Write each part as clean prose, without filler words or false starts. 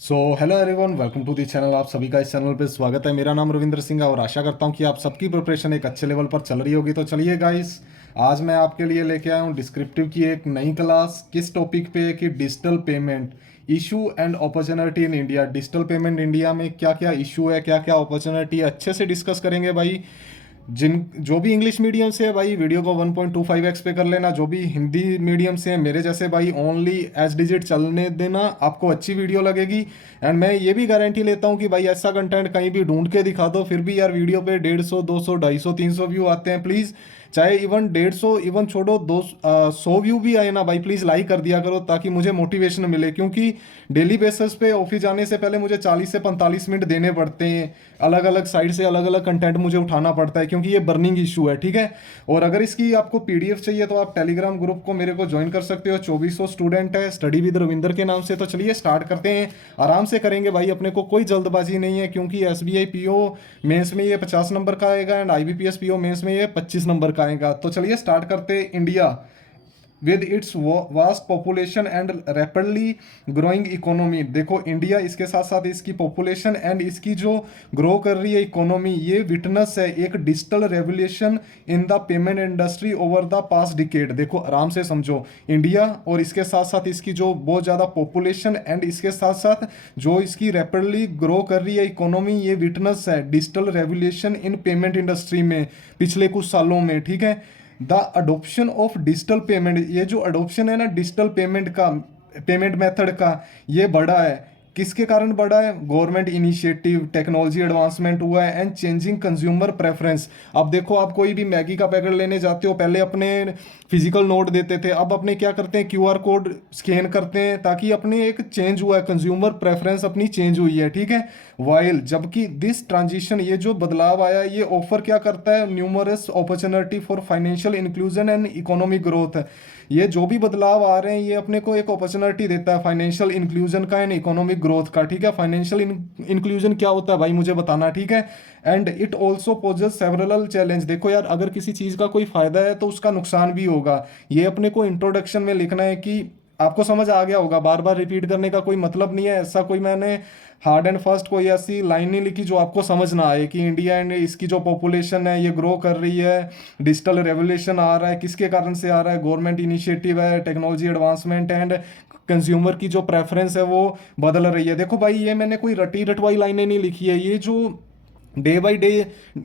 So hello everyone, welcome to the channel. आप सभी का इस चैनल पे स्वागत है। मेरा नाम रविंद्र सिंह है और आशा करता हूँ कि आप सबकी प्रिपरेशन एक अच्छे लेवल पर चल रही होगी। तो चलिए गाइस, आज मैं आपके लिए लेके आया हूँ डिस्क्रिप्टिव की एक नई क्लास। किस टॉपिक पे? कि digital payment issue and opportunity in India. Digital payment India में क्या क्या इशू है, क्या क्या अपॉर्चुनिटी है, अच्छे से डिस्कस करेंगे भाई। जिन जो भी इंग्लिश मीडियम से है भाई, वीडियो को 1.25x पे कर लेना। जो भी हिंदी मीडियम से है मेरे जैसे भाई, ओनली एच डिजिट चलने देना, आपको अच्छी वीडियो लगेगी। एंड मैं ये भी गारंटी लेता हूँ कि भाई ऐसा कंटेंट कहीं भी ढूंढ के दिखा दो, फिर भी यार वीडियो पे 150, 200, 250, 300 व्यू आते हैं, प्लीज़ चाहे इवन 150, इवन छोड़ो 100 व्यू भी आए ना भाई, प्लीज़ लाइक कर दिया करो ताकि मुझे मोटिवेशन मिले। क्योंकि डेली बेसिस पे ऑफिस जाने से पहले मुझे 40 से 45 मिनट देने पड़ते हैं। अलग अलग साइड से अलग अलग कंटेंट मुझे उठाना पड़ता है क्योंकि ये बर्निंग इशू है, ठीक है। और अगर इसकी आपको पीडीएफ चाहिए तो आप टेलीग्राम ग्रुप को मेरे को ज्वाइन कर सकते हो। 2400 स्टूडेंट है स्टडी विद रविंदर के नाम से। तो चलिए स्टार्ट करते हैं, आराम से करेंगे भाई, अपने को कोई जल्दबाजी नहीं है। क्योंकि एसबीआई पीओ मेंस में ये 50 नंबर का आएगा एंड आईबीपीएस पीओ मेंस में ये 25 नंबर का आएगा। तो चलिए स्टार्ट करते हैं। India with its vast population and rapidly growing economy. देखो इंडिया, इसके साथ साथ इसकी पॉपुलेशन एंड इसकी जो ग्रो कर रही है इकोनॉमी, ये विटनेस है एक digital revolution in the payment industry over the past decade. देखो आराम से समझो, इंडिया और इसके साथ साथ इसकी जो बहुत ज़्यादा पॉपुलेशन एंड इसके साथ साथ जो इसकी रैपिडली ग्रो कर रही है इकोनॉमी, ये विटनेस है digital revolution in payment industry में पिछले कुछ सालों में, ठीक है। The adoption of digital payment, ये जो अडोप्शन है ना डिजिटल पेमेंट का, पेमेंट मेथड का, ये बढ़ा है। किसके कारण बढ़ा है? गवर्नमेंट इनिशिएटिव, टेक्नोलॉजी एडवांसमेंट हुआ है एंड चेंजिंग कंज्यूमर प्रेफरेंस। अब देखो, आप कोई भी मैगी का पैकेट लेने जाते हो, पहले अपने फिजिकल नोट देते थे, अब अपने क्या करते हैं, क्यूआर कोड स्कैन करते हैं, ताकि अपने एक चेंज हुआ है, कंज्यूमर प्रेफरेंस अपनी चेंज हुई है, ठीक है। वाइल जबकि दिस ट्रांजिशन, ये जो बदलाव आया, ये ऑफर क्या करता है? Numerous opportunity for financial inclusion and economic growth. ये जो भी बदलाव आ रहे हैं, ये अपने को एक अपॉर्चुनिटी देता है फाइनेंशियल इंक्लूजन का एंड इकोनॉमिक ग्रोथ का, ठीक है। फाइनेंशियल इंक्लूजन क्या होता है भाई, मुझे बताना, ठीक है। And it also poses several challenge. देखो यार, अगर किसी चीज़ का कोई फायदा है तो उसका नुकसान भी होगा। ये अपने को इंट्रोडक्शन में लिखना है कि आपको समझ आ गया होगा, बार बार रिपीट करने का कोई मतलब नहीं है। ऐसा कोई मैंने हार्ड एंड फास्ट कोई ऐसी लाइन नहीं लिखी जो आपको समझ ना आए कि इंडिया एंड इसकी जो पॉपुलेशन है ये ग्रो कर रही है, डिजिटल रेवोल्यूशन आ रहा है, किसके कारण से आ रहा है? गवर्नमेंट इनिशिएटिव है, टेक्नोलॉजी एडवांसमेंट एंड कंज्यूमर की जो प्रेफरेंस है वो बदल रही है। देखो भाई, ये मैंने कोई रटी रटवाई लाइनें नहीं लिखी है, ये जो डे बाई डे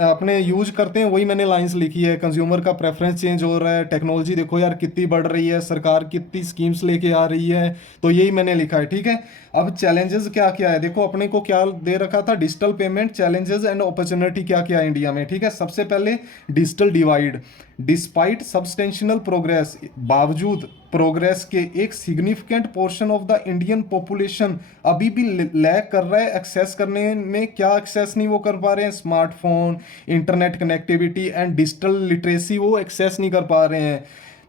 अपने यूज करते हैं वही मैंने लाइंस लिखी है। कंज्यूमर का प्रेफरेंस चेंज हो रहा है, टेक्नोलॉजी देखो यार कितनी बढ़ रही है, सरकार कितनी स्कीम्स लेके आ रही है, तो यही मैंने लिखा है, ठीक है। अब चैलेंजेस क्या क्या है, देखो अपने को क्या दे रखा था, digital payment challenges and opportunity क्या क्या है इंडिया में, ठीक है। सबसे पहले digital divide. Despite substantial progress, बावजूद प्रोग्रेस के एक significant portion of the Indian population अभी भी लैक कर रहा है एक्सेस करने में। क्या एक्सेस नहीं वो कर पा रहे हैं? Smartphone, internet connectivity and digital literacy वो एक्सेस नहीं कर पा रहे हैं।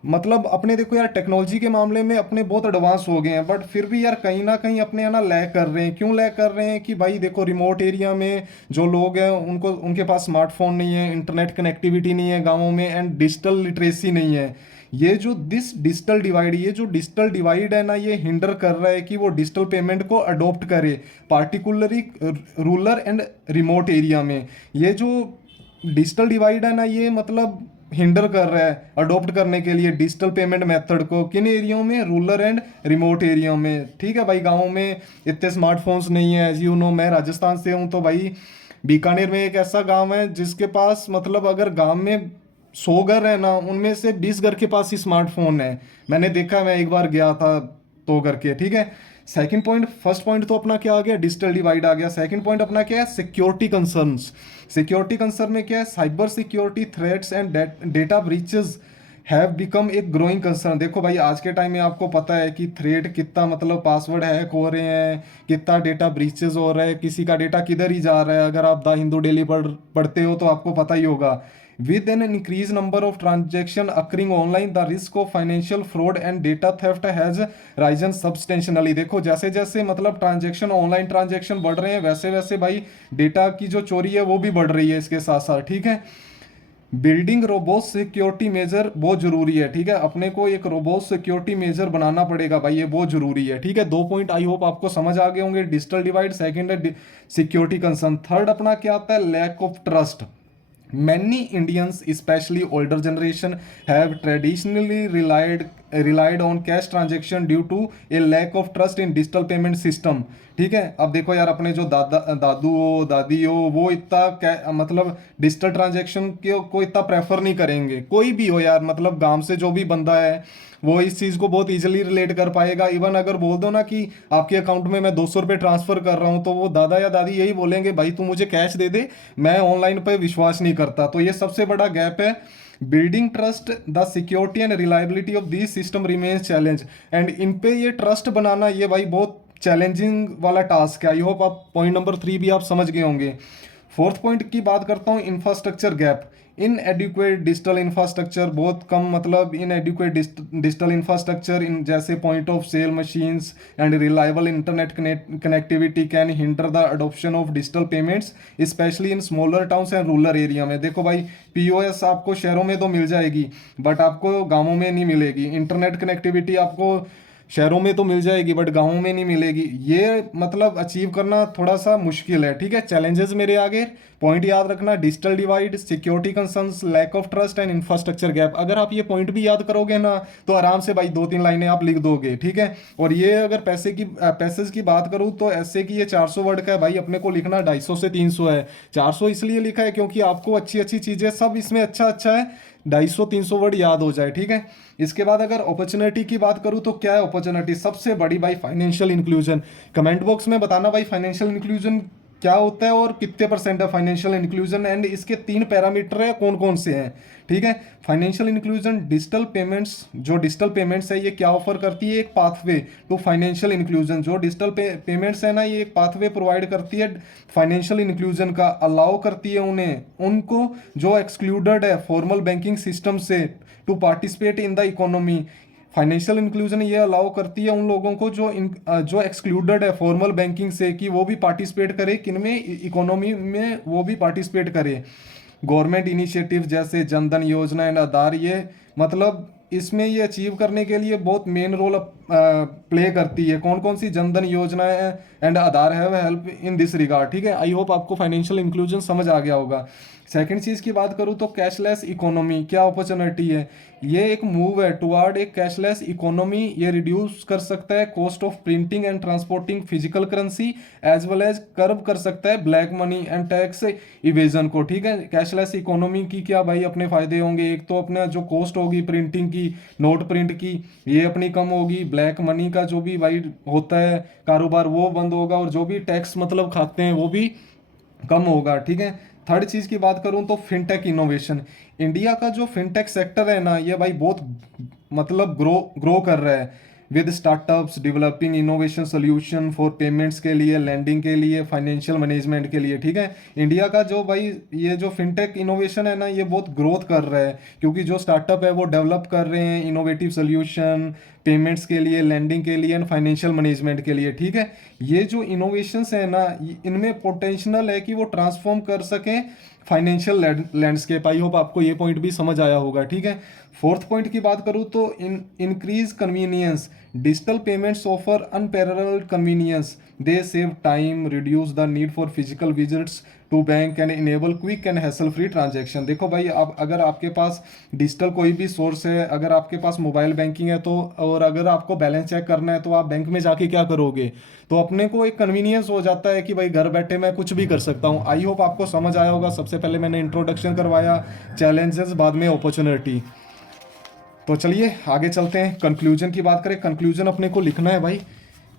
मतलब अपने देखो यार, टेक्नोलॉजी के मामले में अपने बहुत एडवांस हो गए हैं, बट फिर भी यार कहीं ना कहीं अपने है ना लैग कर रहे हैं। क्यों लैग कर रहे हैं? कि भाई देखो, रिमोट एरिया में जो लोग हैं उनको, उनके पास स्मार्टफोन नहीं है, इंटरनेट कनेक्टिविटी नहीं है गाँवों में एंड डिजिटल लिटरेसी नहीं है। ये जो दिस डिजिटल डिवाइड, ये जो डिजिटल डिवाइड है ना, ये हिंडर कर रहा है कि वो डिजिटल पेमेंट को अडॉप्ट करे, particularly rural and remote area में। ये जो डिजिटल डिवाइड है ना, ये मतलब हिंडर कर रहा है अडॉप्ट करने के लिए डिजिटल पेमेंट मेथड को। किन एरियो में? रूरल एंड रिमोट एरियो में, ठीक है भाई। गाँवों में इतने स्मार्टफोन्स नहीं है, एज यू नो। मैं राजस्थान से हूँ, तो भाई बीकानेर में एक ऐसा गांव है जिसके पास, मतलब अगर गांव में 100 घर है ना, उनमें से 20 घर के पास ही स्मार्टफोन है। मैंने देखा, मैं एक बार गया था तो करके, ठीक है। सेकंड पॉइंट, फर्स्ट पॉइंट तो अपना क्या आ गया, डिजिटल डिवाइड आ गया। सेकंड पॉइंट अपना क्या है? Security concerns. सिक्योरिटी कंसर्न में क्या है? Cyber security threats and data breaches have become एक ग्रोइंग कंसर्न। देखो भाई, आज के टाइम में आपको पता है कि थ्रेट कितना, मतलब पासवर्ड हैक हो रहे हैं, कितना डेटा ब्रीचेस हो रहा है, किसी का डेटा किधर ही जा रहा है। अगर आप द हिंदू डेली पढ़ते हो तो आपको पता ही होगा। With an increased number of transactions occurring online, the risk of financial fraud and data theft has risen substantially। देखो जैसे जैसे मतलब ट्रांजेक्शन, ऑनलाइन ट्रांजेक्शन बढ़ रहे हैं, वैसे वैसे भाई डेटा की जो चोरी है वो भी बढ़ रही है इसके साथ साथ, ठीक है। बिल्डिंग रोबोस्ट सिक्योरिटी मेजर बहुत जरूरी है, ठीक है। अपने को एक रोबोस्ट सिक्योरिटी मेजर बनाना पड़ेगा भाई, ये बहुत जरूरी है, ठीक है। दो पॉइंट आई होप आपको समझ आ गए होंगे। डिजिटल डिवाइड, सेकंड है सिक्योरिटी कंसर्न, थर्ड अपना क्या आता है, lack of trust. Many Indians, especially older generation, have traditionally relied on cash transaction due to a lack of trust in digital payment system। ठीक है, अब देखो यार, अपने जो दादू हो, दादी हो, वो इतना मतलब डिजिटल ट्रांजेक्शन को इतना प्रेफर नहीं करेंगे। कोई भी हो यार, मतलब गांव से जो भी बंदा है वो इस चीज़ को बहुत इजीली रिलेट कर पाएगा। इवन अगर बोल दो ना कि आपके अकाउंट में मैं 200 रुपये ट्रांसफर कर रहा हूँ, तो वो दादा या दादी यही बोलेंगे, भाई तू मुझे कैश दे दे, मैं ऑनलाइन पे विश्वास नहीं करता। तो ये सबसे बड़ा गैप है। Building trust, the security and reliability of this system remains challenge. And in पे ये ट्रस्ट बनाना, ये भाई बहुत चैलेंजिंग वाला टास्क है। आई होप आप पॉइंट नंबर 3 भी आप समझ गए होंगे। फोर्थ पॉइंट की बात करता हूँ, infrastructure gap. Inadequate digital infrastructure, बहुत कम मतलब इन एडिक्वेट डिजिटल इंफ्रास्ट्रक्चर इन जैसे point of sale machines and reliable internet connectivity can hinder the adoption of digital payments, especially in smaller towns and rural area में। देखो भाई, POS आपको शहरों में तो मिल जाएगी, बट आपको गांवों में नहीं मिलेगी। इंटरनेट कनेक्टिविटी आपको शहरों में तो मिल जाएगी, बट गांवों में नहीं मिलेगी। ये मतलब अचीव करना थोड़ा सा मुश्किल है, ठीक है। चैलेंजेस मेरे आगे, पॉइंट याद रखना, digital divide, security concerns, lack of trust and infrastructure gap. अगर आप ये पॉइंट भी याद करोगे ना, तो आराम से भाई 2-3 लाइनें आप लिख दोगे, ठीक है। और ये अगर पैसेज की बात करूँ, तो ऐसे की ये 400 वर्ड का है भाई, अपने को लिखना 250 से 300 है। 400 इसलिए लिखा है क्योंकि आपको अच्छी अच्छी चीज़ें सब इसमें अच्छा अच्छा है, 250-300 वर्ड याद हो जाए, ठीक है। इसके बाद अगर अपॉर्चुनिटी की बात करूं, तो क्या है अपॉर्चुनिटी, सबसे बड़ी भाई फाइनेंशियल इंक्लूजन। कमेंट बॉक्स में बताना भाई फाइनेंशियल इंक्लूजन क्या होता है और कितने परसेंट है फाइनेंशियल इंक्लूजन, एंड इसके 3 पैरामीटर है, कौन कौन से हैं, ठीक है। फाइनेंशियल इंक्लूजन, डिजिटल पेमेंट्स, जो डिजिटल पेमेंट्स है ये क्या ऑफर करती है, एक पाथवे टू फाइनेंशियल इंक्लूजन। जो डिजिटल पेमेंट्स है ना, ये एक पाथवे प्रोवाइड करती है फाइनेंशियल इंक्लूजन का, अलाउ करती है उनको जो एक्सक्लूडेड है फॉर्मल बैंकिंग सिस्टम से, to participate in the economy. Financial inclusion ये अलाउ करती है उन लोगों को जो एक्सक्लूडेड है फॉर्मल बैंकिंग से, कि वो भी पार्टिसिपेट करे, किनमें, इकोनॉमी में वो भी पार्टिसिपेट करे। गवर्नमेंट इनिशिएटिव जैसे जनधन योजना एंड आधार, ये मतलब इसमें ये अचीव करने के लिए बहुत मेन रोल प्ले करती है। कौन कौन सी जनधन योजनाएं and Aadhaar have help in this regard, ठीक है। आई होप आपको फाइनेंशियल इंक्लूजन समझ आ गया होगा। सेकंड चीज़ की बात करूँ तो कैशलेस इकोनॉमी, क्या अपॉर्चुनिटी है, ये एक मूव है टुवर्ड एक कैशलेस इकोनॉमी। ये रिड्यूस कर सकता है cost of printing and transporting physical currency, as well as curb कर सकता है black money and tax evasion को, ठीक है। कैशलेस इकोनॉमी की क्या भाई अपने फायदे होंगे, एक तो अपना जो कॉस्ट होगी प्रिंटिंग की, नोट प्रिंट की, ये अपनी कम होगी। ब्लैक मनी का जो भी भाई होता है कारोबार वो बंद होगा, और जो भी टैक्स मतलब खाते हैं वो भी कम होगा, ठीक है। थर्ड चीज़ की बात करूं तो फिनटेक इनोवेशन। इंडिया का जो फिनटेक सेक्टर है ना, ये भाई बहुत मतलब ग्रो कर रहा है, with startups developing innovation solution for payments के लिए, लैंडिंग के लिए, फाइनेंशियल मैनेजमेंट के लिए, ठीक है। इंडिया का जो भाई ये जो फिनटेक इनोवेशन है ना, ये बहुत ग्रोथ कर रहा है, क्योंकि जो स्टार्टअप है वो डेवलप कर रहे हैं इनोवेटिव सोल्यूशन पेमेंट्स के लिए, लैंडिंग के लिए एंड फाइनेंशियल मैनेजमेंट के लिए, ठीक है। ये जो इनोवेशंस है ना, इनमें पोटेंशियल है कि वो ट्रांसफॉर्म कर सकें फाइनेंशियल लैंडस्केप। आई होप आपको ये पॉइंट भी समझ आया होगा, ठीक है। फोर्थ पॉइंट की बात करूँ तो increase convenience, digital payments offer unparalleled convenience, they save time, reduce the need for physical visits to bank and enable quick and hassle free transaction. देखो भाई, आप अगर आपके पास डिजिटल कोई भी सोर्स है, अगर आपके पास मोबाइल बैंकिंग है, तो और अगर आपको बैलेंस चेक करना है, तो आप बैंक में जाके क्या करोगे, तो अपने को एक कन्वीनियंस हो जाता है कि भाई घर बैठे मैं कुछ भी कर सकता हूँ। आई होप आपको समझ आया होगा। सबसे पहले मैंने इंट्रोडक्शन करवाया, चैलेंजेस, बाद में अपॉर्चुनिटी। तो चलिए आगे चलते हैं, कंक्लूजन की बात करें। कंक्लूजन अपने को लिखना है भाई,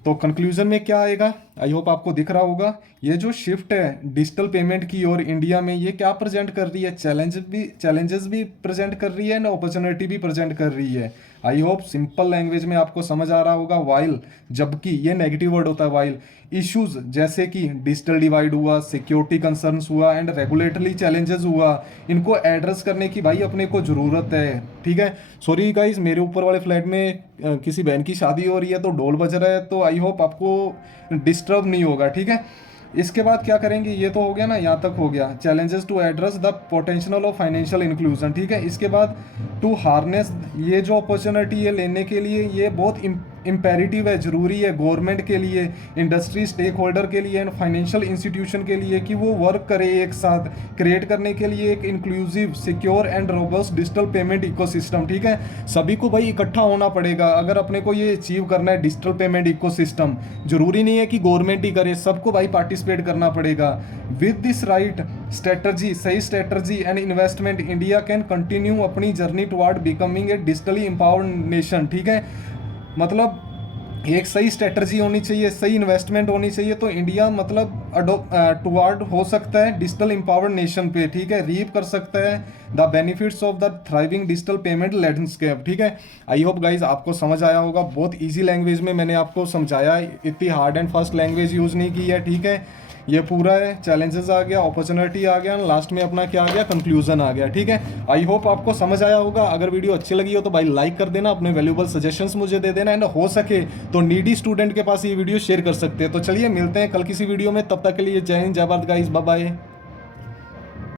तो कंक्लूजन में क्या आएगा, आई होप आपको दिख रहा होगा। ये जो शिफ्ट है डिजिटल पेमेंट की और इंडिया में, ये क्या प्रेजेंट कर रही है, चैलेंजेस भी प्रेजेंट कर रही है ना, अपॉर्चुनिटी भी प्रेजेंट कर रही है। आई होप सिंपल लैंग्वेज में आपको समझ आ रहा होगा। वाइल, जबकि ये नेगेटिव वर्ड होता है वाइल, इश्यूज जैसे कि डिजिटल डिवाइड हुआ, सिक्योरिटी कंसर्न्स हुआ एंड रेगुलेटरी चैलेंजेस हुआ, इनको एड्रेस करने की भाई अपने को ज़रूरत है, ठीक है। सॉरी गाइस, मेरे ऊपर वाले फ्लैट में किसी बहन की शादी हो रही है, तो ढोल बज रहा है, तो आई होप आपको डिस्टर्ब नहीं होगा, ठीक है। इसके बाद क्या करेंगे, ये तो हो गया ना, यहाँ तक हो गया। Challenges to address the potential of financial inclusion, ठीक है। इसके बाद टू हार्नेस, ये जो अपॉर्चुनिटी है लेने के लिए ये बहुत इम्पेरेटिव है, ज़रूरी है गवर्नमेंट के लिए, इंडस्ट्री स्टेक होल्डर के लिए एंड फाइनेंशियल इंस्टीट्यूशन के लिए कि वो वर्क करे एक साथ क्रिएट करने के लिए एक inclusive, secure and robust digital payment ecosystem, ठीक है। सभी को भाई इकट्ठा होना पड़ेगा अगर अपने को ये अचीव करना है डिजिटल पेमेंट इकोसिस्टम। जरूरी नहीं है कि गवर्नमेंट ही करे, सबको भाई पार्टिसिपेट करना पड़ेगा। विद दिस राइट स्ट्रेटजी, सही strategy and investment, India can continue अपनी journey toward becoming a digitally empowered nation, ठीक है। मतलब एक सही स्ट्रेटजी होनी चाहिए, सही इन्वेस्टमेंट होनी चाहिए, तो इंडिया मतलब टुवर्ड हो सकता है डिजिटल एम्पावर्ड नेशन पे, ठीक है। रीप कर सकता है the benefits of the thriving digital payment landscape, ठीक है। आई होप गाइज आपको समझ आया होगा, बहुत ईजी लैंग्वेज में मैंने आपको समझाया, इतनी hard and fast language use नहीं की है, ठीक है। ये पूरा है, चैलेंजेस आ गया, अपॉर्चुनिटी आ गया, लास्ट में अपना क्या आ गया, कंक्लूजन आ गया, ठीक है। आई होप आपको समझ आया होगा। अगर वीडियो अच्छी लगी हो तो भाई लाइक कर देना, अपने वैल्यूबल सजेशंस मुझे दे देना, एंड हो सके तो नीडी स्टूडेंट के पास ये वीडियो शेयर कर सकते हैं। तो चलिए मिलते हैं कल किसी वीडियो में, तब तक के लिए जय हिंद, जय भारत गाइस, बाय बाय।